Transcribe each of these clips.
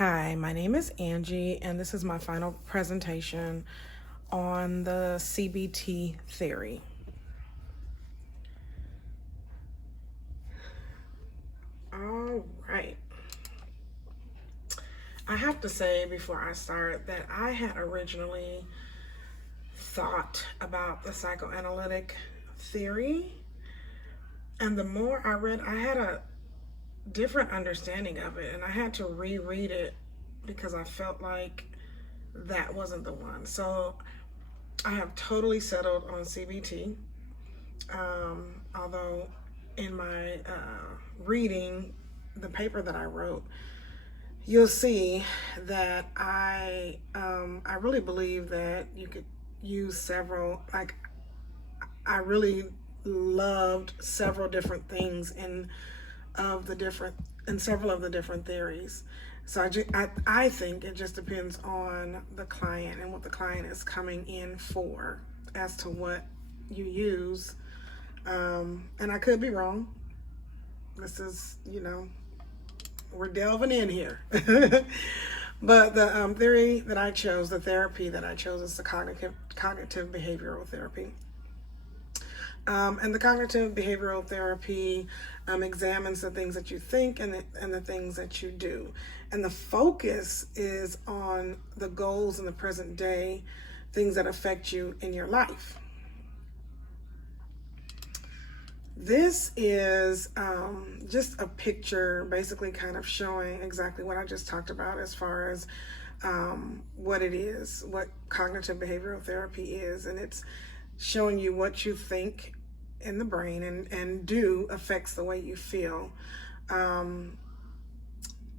Hi, my name is Angie, and this is my final presentation on the CBT theory. All right. I have to say before I start that I had originally thought about the psychoanalytic theory, and the more I read, I had a different understanding of it, and I had to reread it because I felt like that wasn't the one. So I have totally settled on CBT. Although in my reading the paper that I wrote, you'll see that I really believe that you could use several. Like, I really loved several different things in several of the different theories. So I think it just depends on the client and what the client is coming in for as to what you use. And I could be wrong. This is, we're delving in here. But the theory that I chose, the therapy that I chose, is the cognitive behavioral therapy. And the cognitive behavioral therapy examines the things that you think and the things that you do. And the focus is on the goals in the present day, things that affect you in your life. This is just a picture basically kind of showing exactly what I just talked about as far as what it is, what cognitive behavioral therapy is. And it's showing you what you think in the brain and do affects the way you feel. And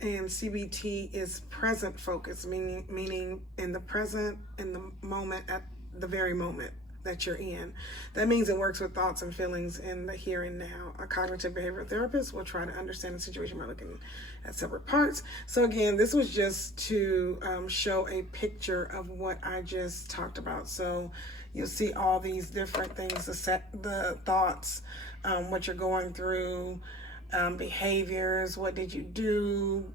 CBT is present focus, meaning in the present, in the moment, at the very moment that you're in. That means it works with thoughts and feelings in the here and now. A cognitive behavioral therapist will try to understand the situation by looking at separate parts. So again, this was just to show a picture of what I just talked about. So you'll see all these different things, the thoughts, what you're going through, behaviors, what did you do,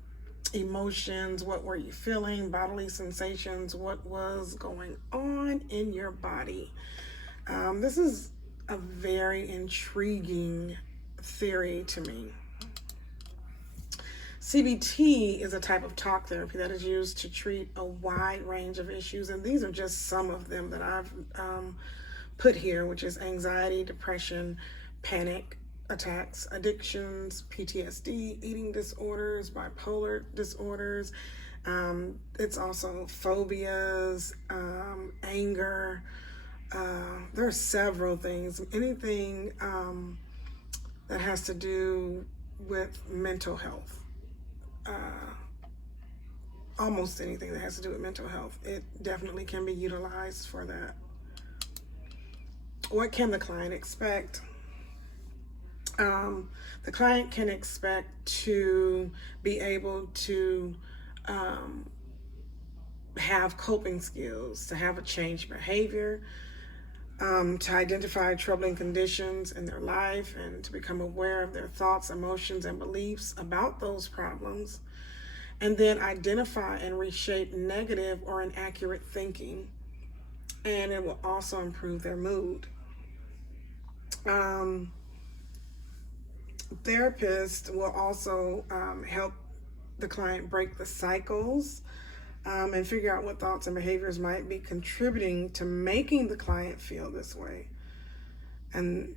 emotions, what were you feeling, bodily sensations, what was going on in your body. This is a very intriguing theory to me. CBT is a type of talk therapy that is used to treat a wide range of issues, and these are just some of them that I've put here, which is anxiety, depression, panic attacks, addictions, PTSD, eating disorders, bipolar disorders. It's also phobias, anger. There are several things. Anything that has to do with mental health. Almost anything that has to do with mental health, it definitely can be utilized for that. What can the client expect? The client can expect to be able to have coping skills, to have a changed behavior, to identify troubling conditions in their life, and to become aware of their thoughts, emotions, and beliefs about those problems, and then identify and reshape negative or inaccurate thinking, and it will also improve their mood. Therapists will also help the client break the cycles and figure out what thoughts and behaviors might be contributing to making the client feel this way. And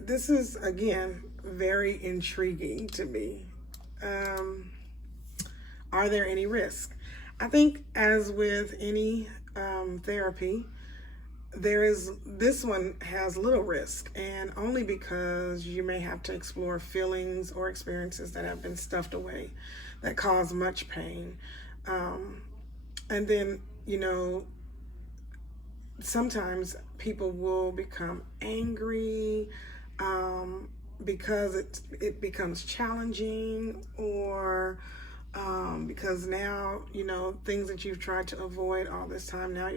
this is, again, very intriguing to me. Are there any risks? I think, as with any therapy, this one has little risk, and only because you may have to explore feelings or experiences that have been stuffed away that cause much pain. And then, sometimes people will become angry because it becomes challenging, or because now, things that you've tried to avoid all this time, now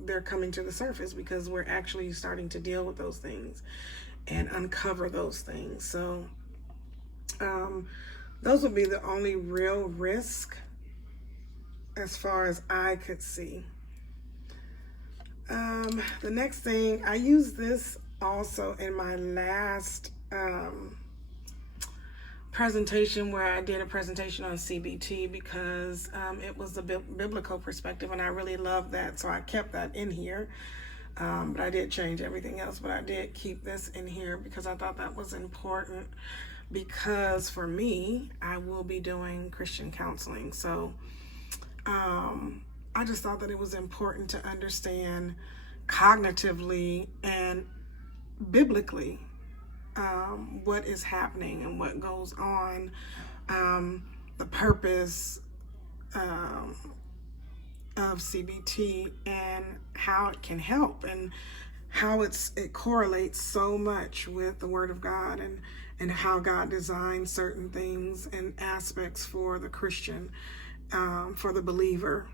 they're coming to the surface because we're actually starting to deal with those things and uncover those things. So those would be the only real risk as far as I could see. The next thing, I used this also in my last presentation, where I did a presentation on CBT, because it was a biblical perspective, and I really loved that, so I kept that in here. But I did change everything else, but I did keep this in here because I thought that was important, because for me, I will be doing Christian counseling. So I just thought that it was important to understand cognitively and biblically what is happening and what goes on, the purpose of CBT, and how it can help, and how it correlates so much with the Word of God, and how God designed certain things and aspects for the Christian, for the believer.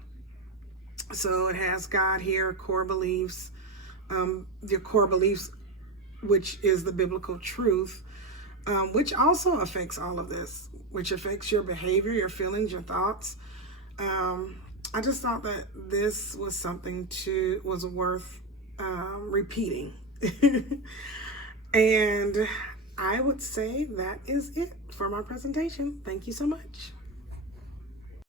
So it has God here, core beliefs, your core beliefs, which is the biblical truth, which also affects all of this, which affects your behavior, your feelings, your thoughts. I just thought that this was something was worth repeating. And I would say that is it for my presentation. Thank you so much.